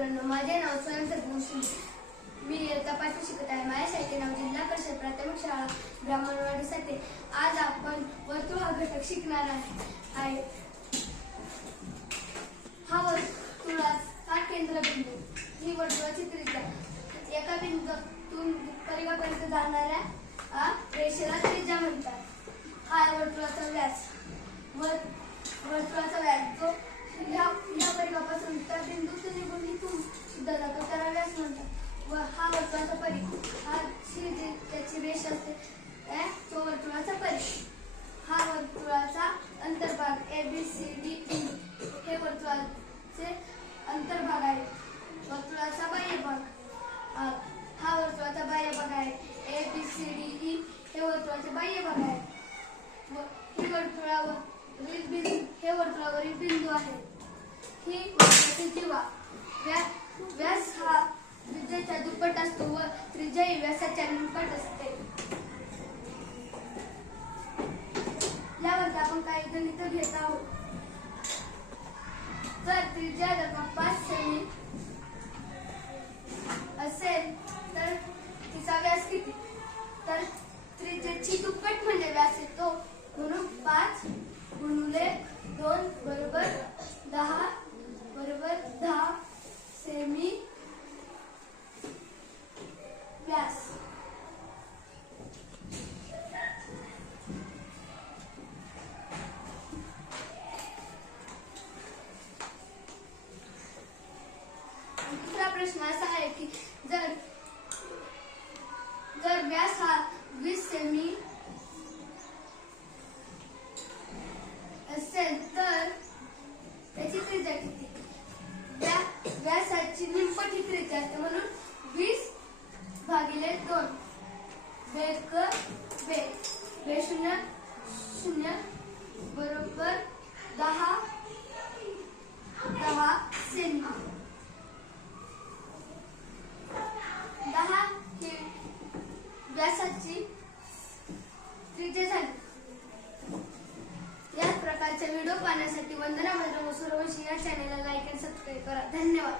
मित्रांनो, माझे नाव स्वयं सद्गुण. मी इयत्ता 5वी शिकत आहे. माझ्या शाळेचे नाव जिल्हा परिषद प्राथमिक शाळा ब्राह्मणवाडीसाठी. आज आपण वर्तुळ हा घटक शिकणार आहे. हा वर्तुळाचा केंद्रबिंदू, ही वर्तुळाची त्रिज्या. एका बिंदूतून परिघापर्यंत जाणाऱ्या रेषेला त्रिज्या म्हणतात. हा वर्तुळाचा व्यास. वर्तुळाचा व्यास जो या परिघापासून त्या बिंदूतून निघून इथून सुद्धा जातो त्याला व्यास म्हणतात. व हा वर्तुळाचा परिघ, हा त्याची रेष असते तो वर्तुळाचा परिघ. हा वर्तुळाचा अंतर्भाग ABCD हे वर्तुळाचे अंतर्भाग आहे. वर्तुळाचा बाह्य भाग, हा वर्तुळाचा बाह्य भाग आहे. ABCDE हे वर्तुळाचे बाह्य भाग आहे. हे वर्तुळावरील बिंदू आहे. ही वर्तुळाची जीवा. व्यास हा त्रिज्येच्या दुप्पट असतो व त्रिज्या ही व्यासाच्या निमपट असते. यावर आपण काही गणित घेत आहोत. जर त्रिज्या 5 सेमी असेल तर तिचा व्यास किती? तर त्रिज्येची दुप्पट म्हणजे व्यास येतो, म्हणून 5 गुणिले 2 बरोबर 10 सेमी व्यास. दुसरा प्रश्न असा आहे की जर व्यास हा 20 सेमी असेल तर त्याची त्रिज्या किती? व्यासाची निमपट ही त्रिज्या असते, म्हणून 20 भागिले 2 बे 0 बरोबर 10 सेमी. 10 ही व्यासाची त्रिज्या झाली. याच प्रकारचे व्हिडिओ पाहण्यासाठी वंदना मंत्र या चॅनेलला लाईक आणि सबस्क्राईब करा. धन्यवाद.